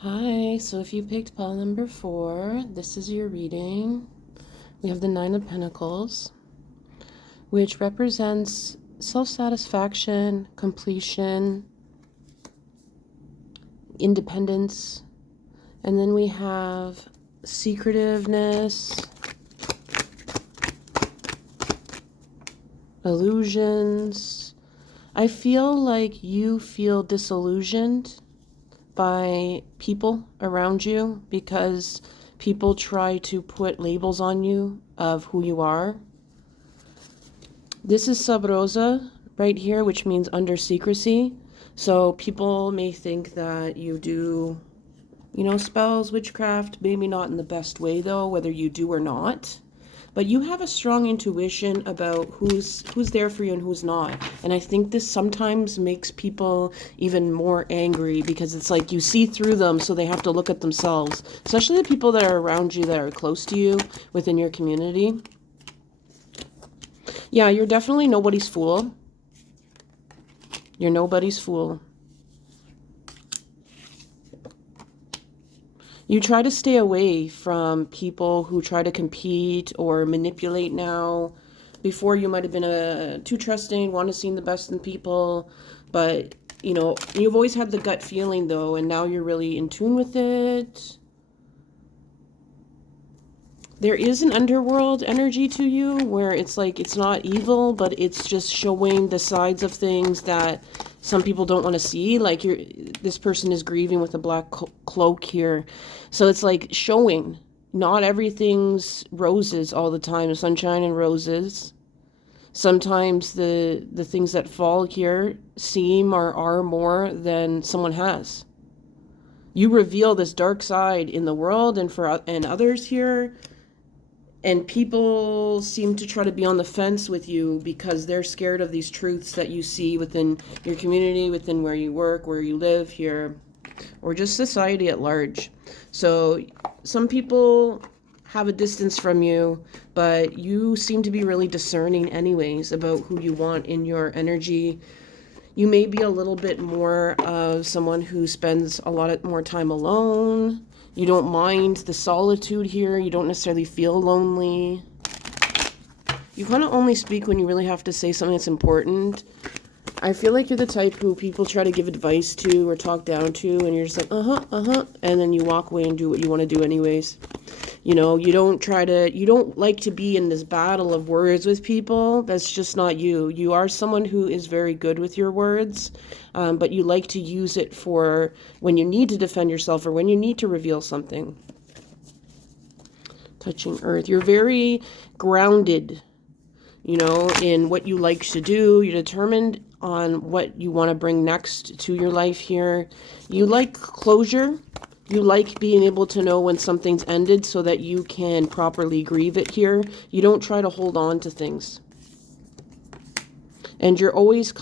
Hi, so if you picked pile number 4, this is your reading. We have the Nine of Pentacles, which represents self-satisfaction, completion, independence. And then we have secretiveness, illusions. I feel like you feel disillusioned by people around you because people try to put labels on you of who you are. This is Sub Rosa right here, which means under secrecy. So people may think that you do, spells, witchcraft, maybe not in the best way though, whether you do or not. But you have a strong intuition about who's there for you and who's not. And I think this sometimes makes people even more angry because it's like you see through them, so they have to look at themselves. Especially the people that are around you, that are close to you within your community. Yeah, you're definitely nobody's fool. You're nobody's fool. You try to stay away from people who try to compete or manipulate now. Before you might have been too trusting, want to see the best in people, but you've always had the gut feeling though, and now you're really in tune with it. There is an underworld energy to you where it's like it's not evil, but it's just showing the sides of things that some people don't want to see. Like this person is grieving with a black cloak here. So it's like showing not everything's roses all the time, sunshine and roses. Sometimes the things that fall here seem or are more than someone has. You reveal this dark side in the world and others here. And people seem to try to be on the fence with you because they're scared of these truths that you see within your community, within where you work, where you live here, or just society at large. So some people have a distance from you, but you seem to be really discerning anyways about who you want in your energy. You may be a little bit more of someone who spends a lot more time alone. You don't mind the solitude here. You don't necessarily feel lonely. You kind of only speak when you really have to say something that's important. I feel like you're the type who people try to give advice to or talk down to, and you're just like, and then you walk away and do what you want to do anyways. You don't like to be in this battle of words with people. That's just not you. You are someone who is very good with your words, but you like to use it for when you need to defend yourself or when you need to reveal something. Touching earth. You're very grounded, in what you like to do. You're determined on what you want to bring next to your life here. You like closure. You like being able to know when something's ended so that you can properly grieve it here. You don't try to hold on to things. And you're always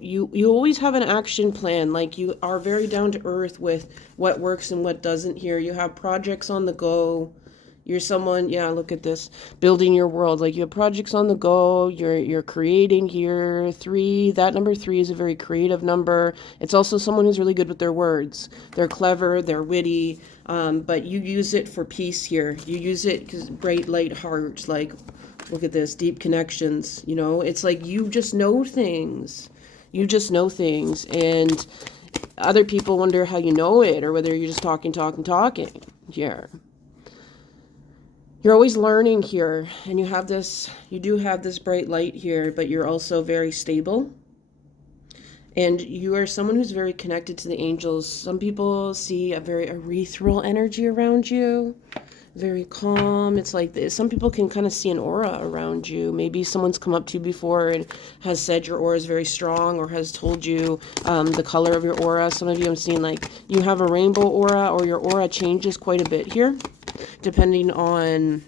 you always have an action plan. Like you are very down to earth with what works and what doesn't here. You have projects on the go. You're someone, look at this, building your world. Like you have projects on the go, you're creating here. 3, that number 3 is a very creative number. It's also someone who's really good with their words. They're clever, they're witty, but you use it for peace here. You use it because bright, light heart, like, look at this, deep connections, It's like you just know things. You just know things, and other people wonder how you know it or whether you're just talking here. You're always learning here, and you do have this bright light here, but you're also very stable. And you are someone who's very connected to the angels. Some people see a very ethereal energy around you, very calm. It's like some people can kind of see an aura around you. Maybe someone's come up to you before and has said your aura is very strong or has told you the color of your aura. Some of you I'm seeing like you have a rainbow aura or your aura changes quite a bit here, depending on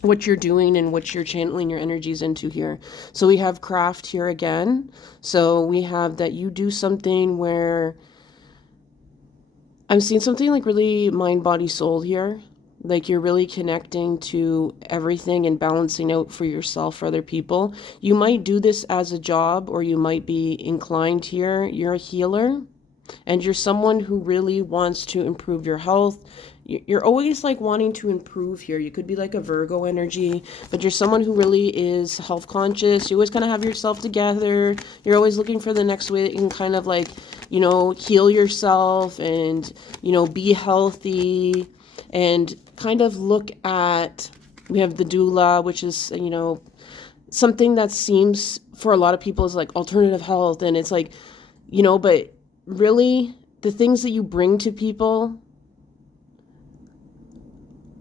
what you're doing and what you're channeling your energies into here. So we have craft here again. So we have that you do something where I'm seeing something like really mind, body, soul here. Like you're really connecting to everything and balancing out for yourself, for other people. You might do this as a job or you might be inclined here. You're a healer. And you're someone who really wants to improve your health. You're always like wanting to improve here. You could be like a Virgo energy, but you're someone who really is health conscious. You always kind of have yourself together. You're always looking for the next way that you can kind of like, heal yourself and, be healthy and kind of look at, we have the doula, which is, something that seems for a lot of people is like alternative health. And it's like, but really the things that you bring to people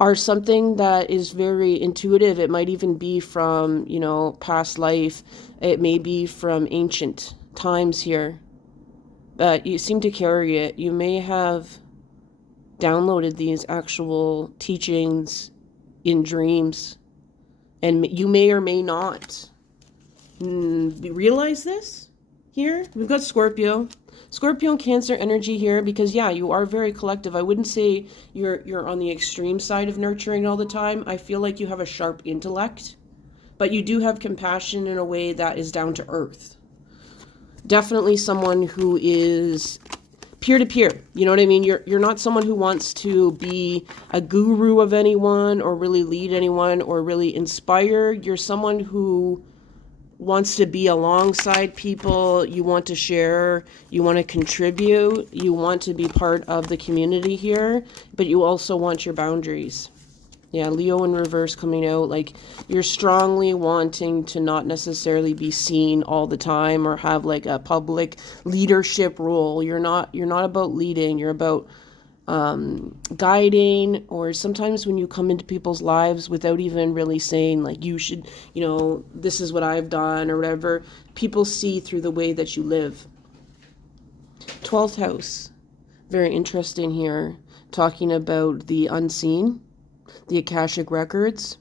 are something that is very intuitive. It might even be from, past life. It may be from ancient times here. But you seem to carry it. You may have downloaded these actual teachings in dreams. And you may or may not realize this here. We've got Scorpio and Cancer energy here because, yeah, you are very collective. I wouldn't say you're on the extreme side of nurturing all the time. I feel like you have a sharp intellect, but you do have compassion in a way that is down to earth. Definitely someone who is peer-to-peer. You know what I mean? You're not someone who wants to be a guru of anyone or really lead anyone or really inspire. You're someone who wants to be alongside people. You want to share, you want to contribute, you want to be part of the community here, but you also want your boundaries. Yeah, Leo in reverse coming out, like you're strongly wanting to not necessarily be seen all the time or have like a public leadership role. You're not about leading, you're about guiding, or sometimes when you come into people's lives without even really saying like you should, this is what I've done or whatever, people see through the way that you live. 12th house, very interesting here, talking about the unseen, the Akashic records.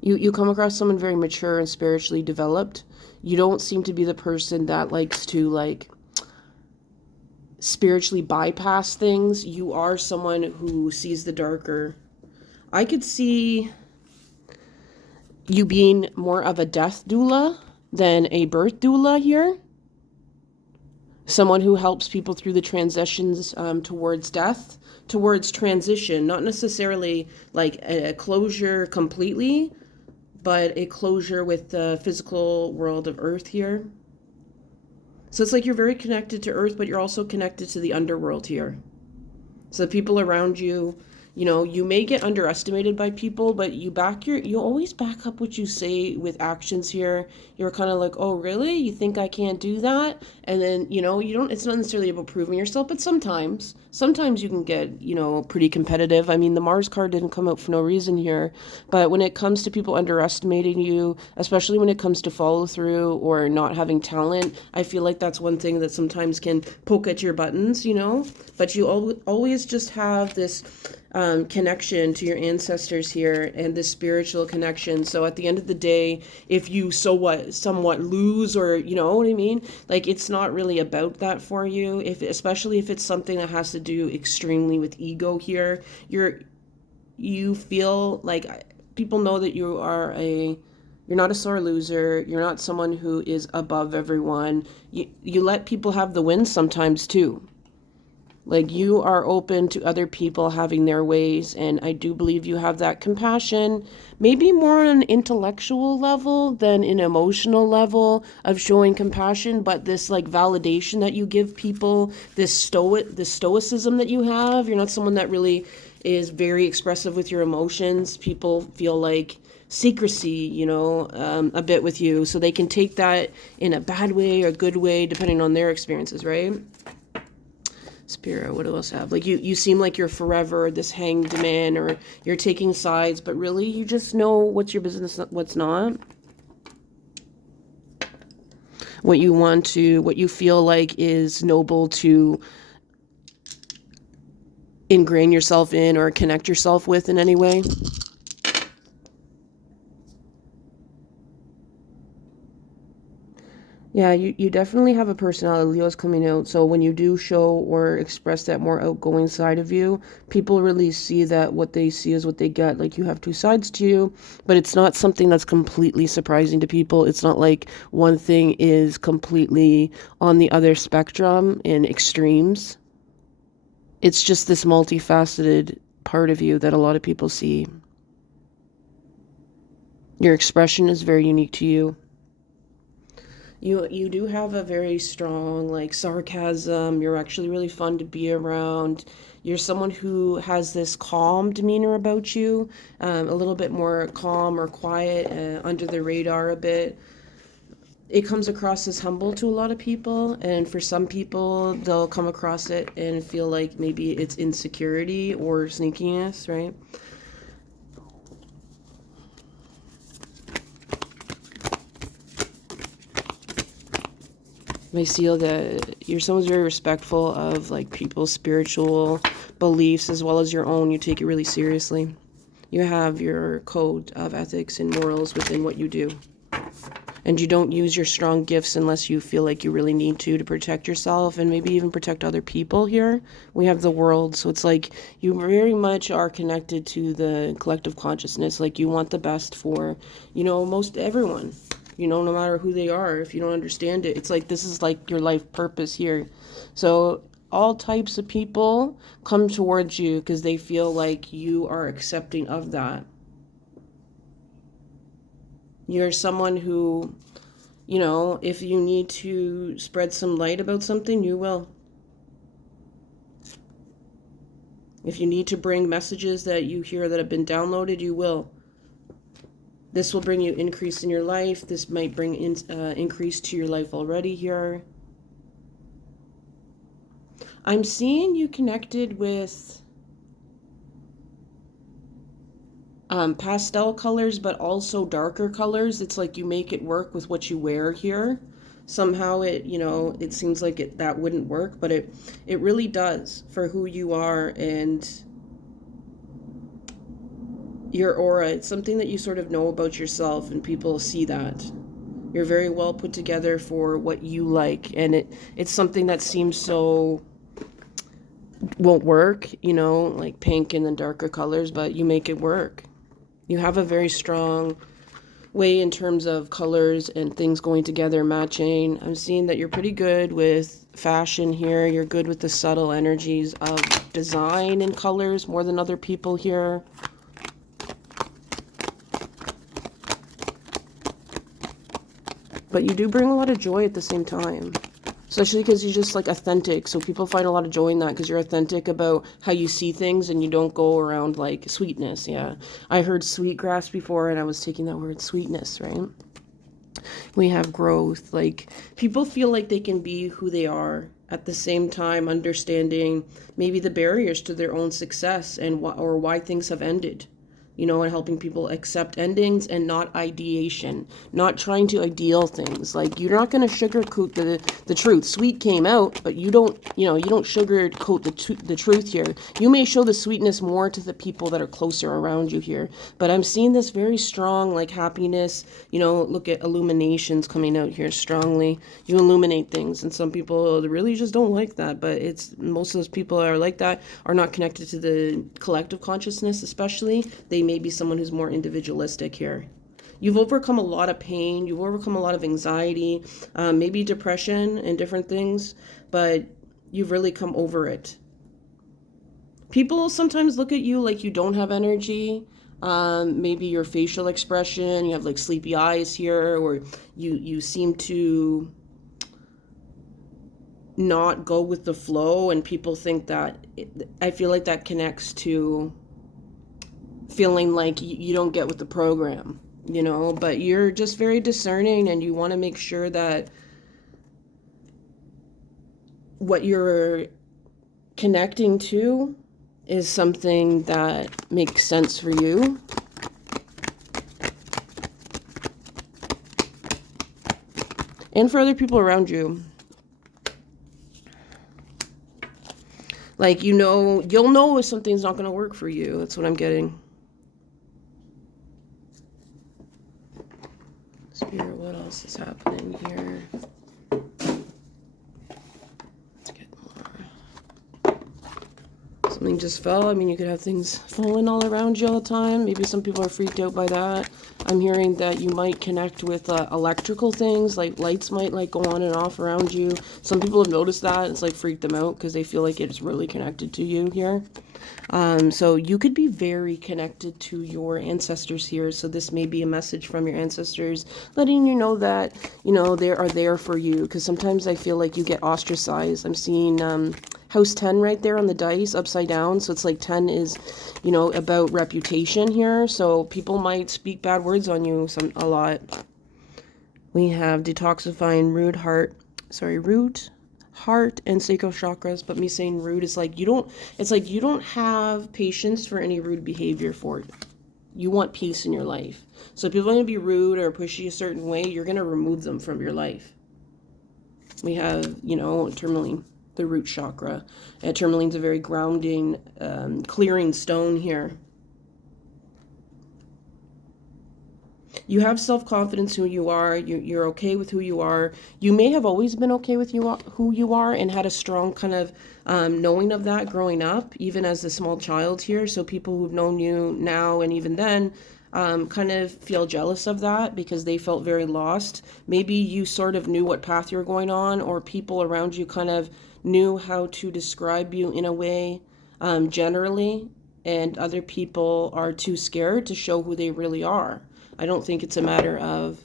You come across someone very mature and spiritually developed. You don't seem to be the person that likes to like spiritually bypass things. You are someone who sees the darker. I could see you being more of a death doula than a birth doula here. Someone who helps people through the transitions towards death, towards transition, not necessarily like a closure completely, but a closure with the physical world of Earth here. So it's like you're very connected to Earth, but you're also connected to the underworld here. So the people around you, you may get underestimated by people, but you always back up what you say with actions here. You're kind of like, oh, really? You think I can't do that? And then, it's not necessarily about proving yourself, but sometimes you can get, pretty competitive. I mean, the Mars card didn't come out for no reason here, but when it comes to people underestimating you, especially when it comes to follow through or not having talent, I feel like that's one thing that sometimes can poke at your buttons, but you always just have this connection to your ancestors here and this spiritual connection. So at the end of the day, if you somewhat lose, or you know what I mean, like it's not really about that for you. Especially if it's something that has to do extremely with ego here, you feel like people know that you're not a sore loser. You're not someone who is above everyone. You let people have the win sometimes too. Like you are open to other people having their ways, and I do believe you have that compassion, maybe more on an intellectual level than an emotional level of showing compassion, but this like validation that you give people, this stoicism that you have. You're not someone that really is very expressive with your emotions. People feel like secrecy, a bit with you, so they can take that in a bad way or good way depending on their experiences, right? Spirit, what else have? Like you seem like you're forever this hanged man, or you're taking sides, but really you just know what's your business, what's not. What you feel like is noble to ingrain yourself in or connect yourself with in any way. Yeah, you definitely have a personality. Leo's coming out. So when you do show or express that more outgoing side of you, people really see that what they see is what they get. Like you have two sides to you, but it's not something that's completely surprising to people. It's not like one thing is completely on the other spectrum in extremes. It's just this multifaceted part of you that a lot of people see. Your expression is very unique to you. You do have a very strong like sarcasm. You're actually really fun to be around. You're someone who has this calm demeanor about you, a little bit more calm or quiet, under the radar a bit. It comes across as humble to a lot of people, and for some people, they'll come across it and feel like maybe it's insecurity or sneakiness, right? I feel that you're someone's very respectful of like people's spiritual beliefs as well as your own. You take it really seriously. You have your code of ethics and morals within what you do. And you don't use your strong gifts unless you feel like you really need to protect yourself and maybe even protect other people here. We have the world, so it's like you very much are connected to the collective consciousness. Like you want the best for, most everyone. No matter who they are, if you don't understand it, it's like this is like your life purpose here. So all types of people come towards you because they feel like you are accepting of that. You're someone who, if you need to spread some light about something, you will. If you need to bring messages that you hear that have been downloaded, you will. This will bring you increase in your life. This might bring increase to your life already here. I'm seeing you connected with pastel colors, but also darker colors. It's like you make it work with what you wear here. Somehow it seems like that wouldn't work, but it really does for who you are and your aura. It's something that you sort of know about yourself, and people see that. You're very well put together for what you like, and it's something that seems so won't work, like pink and then darker colors, but you make it work. You have a very strong way in terms of colors and things going together, matching. I'm seeing that you're pretty good with fashion here. You're good with the subtle energies of design and colors more than other people here. But you do bring a lot of joy at the same time. Especially because you're just like authentic. So people find a lot of joy in that because you're authentic about how you see things and you don't go around like sweetness. Yeah. I heard sweetgrass before and I was taking that word sweetness, right? We have growth. Like people feel like they can be who they are at the same time understanding maybe the barriers to their own success and or why things have ended. And helping people accept endings and not ideation, not trying to ideal things. Like you're not going to sugarcoat the truth. Sweet came out, but you don't sugarcoat the truth here. You may show the sweetness more to the people that are closer around you here, but I'm seeing this very strong like happiness. Look at illuminations coming out here strongly. You illuminate things, and some people really just don't like that, but it's most of those people that are like that are not connected to the collective consciousness, especially. They may be someone who's more individualistic here. You've overcome a lot of pain. You've overcome a lot of anxiety, maybe depression and different things, but you've really come over it. People sometimes look at you like you don't have energy. Maybe your facial expression, you have like sleepy eyes here, or you seem to not go with the flow, and people think that I feel like that connects to feeling like you don't get with the program, but you're just very discerning and you want to make sure that what you're connecting to is something that makes sense for you. And for other people around you. Like, you'll know if something's not going to work for you. That's what I'm getting. Spirit, what else is happening here? Something just fell. I mean, you could have things falling all around you all the time. Maybe some people are freaked out by that. I'm hearing that you might connect with electrical things, like lights might like go on and off around you. Some people have noticed that. It's like freaked them out because they feel like it's really connected to you here. So you could be very connected to your ancestors here. So this may be a message from your ancestors letting you know that, you know, they are there for you. Because sometimes I feel like you get ostracized. I'm seeing house 10 right there on the dice upside down. So it's like 10 is, you know, about reputation here. So people might speak bad words on you a lot. We have detoxifying root heart and sacral chakras, but me saying rude is like you don't have patience for any rude behavior for it. You want peace in your life. So if people are going to be rude or push you a certain way, you're going to remove them from your life. We have, you know, tourmaline, the root chakra. And tourmaline's a very grounding, clearing stone here. You have self-confidence who you are. You're okay with who you are. You may have always been okay with who you are and had a strong kind of knowing of that growing up, even as a small child here. So people who've known you now and even then kind of feel jealous of that because they felt very lost. Maybe you sort of knew what path you were going on, or people around you kind of knew how to describe you in a way generally, and other people are too scared to show who they really are. I don't think it's a matter of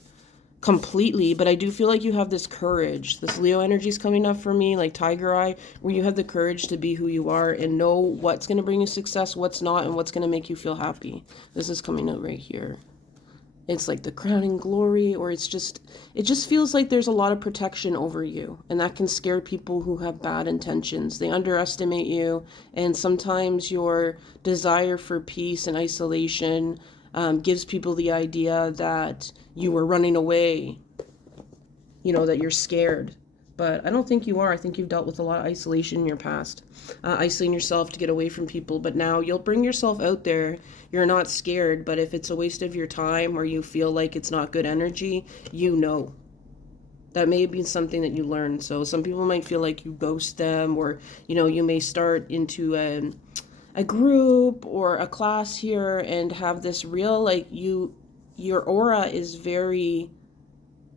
completely, but I do feel like you have this courage. This Leo energy is coming up for me, like Tiger Eye, where you have the courage to be who you are and know what's going to bring you success, what's not, and what's going to make you feel happy. This is coming out right here. It's like the crowning glory, or it just feels like there's a lot of protection over you, and that can scare people who have bad intentions. They underestimate you, and sometimes your desire for peace and isolation gives people the idea that you were running away, you know, that you're scared. But I don't think you are. I think you've dealt with a lot of isolation in your past, isolating yourself to get away from people. But now you'll bring yourself out there. You're not scared, but if it's a waste of your time or you feel like it's not good energy, you know. That may be something that you learned. So some people might feel like you ghost them, or, you know, you may start into a group or a class here and have this real, like, your aura is very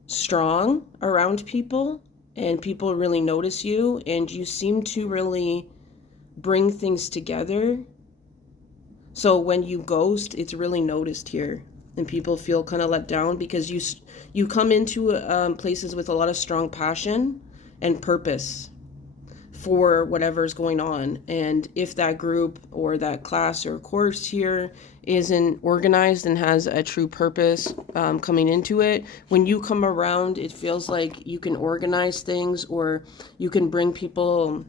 strong around people, and people really notice you, and you seem to really bring things together. So when you ghost, it's really noticed here, and people feel kind of let down because you come into places with a lot of strong passion and purpose for whatever's going on. And if that group or that class or course here isn't organized and has a true purpose coming into it, when you come around, it feels like you can organize things, or you can bring people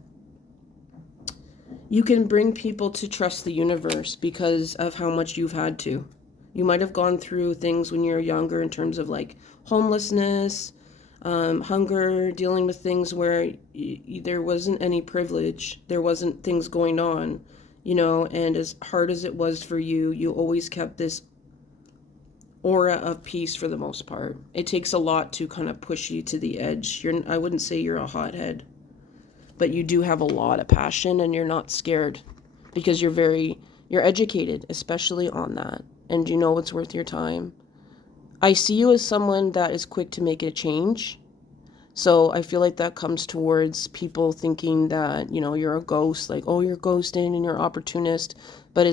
to trust the universe because of how much you've had to. You might have gone through things when you were younger in terms of like homelessness, hunger, dealing with things where there wasn't any privilege, there wasn't things going on, you know, and as hard as it was for you, you always kept this aura of peace for the most part. It takes a lot to kind of push you to the edge. I wouldn't say you're a hothead, but you do have a lot of passion, and you're not scared because you're educated, especially on that, and you know what's worth your time. I see you as someone that is quick to make a change. So I feel like that comes towards people thinking that, you know, you're a ghost, like, oh, you're ghosting and you're an opportunist. But it's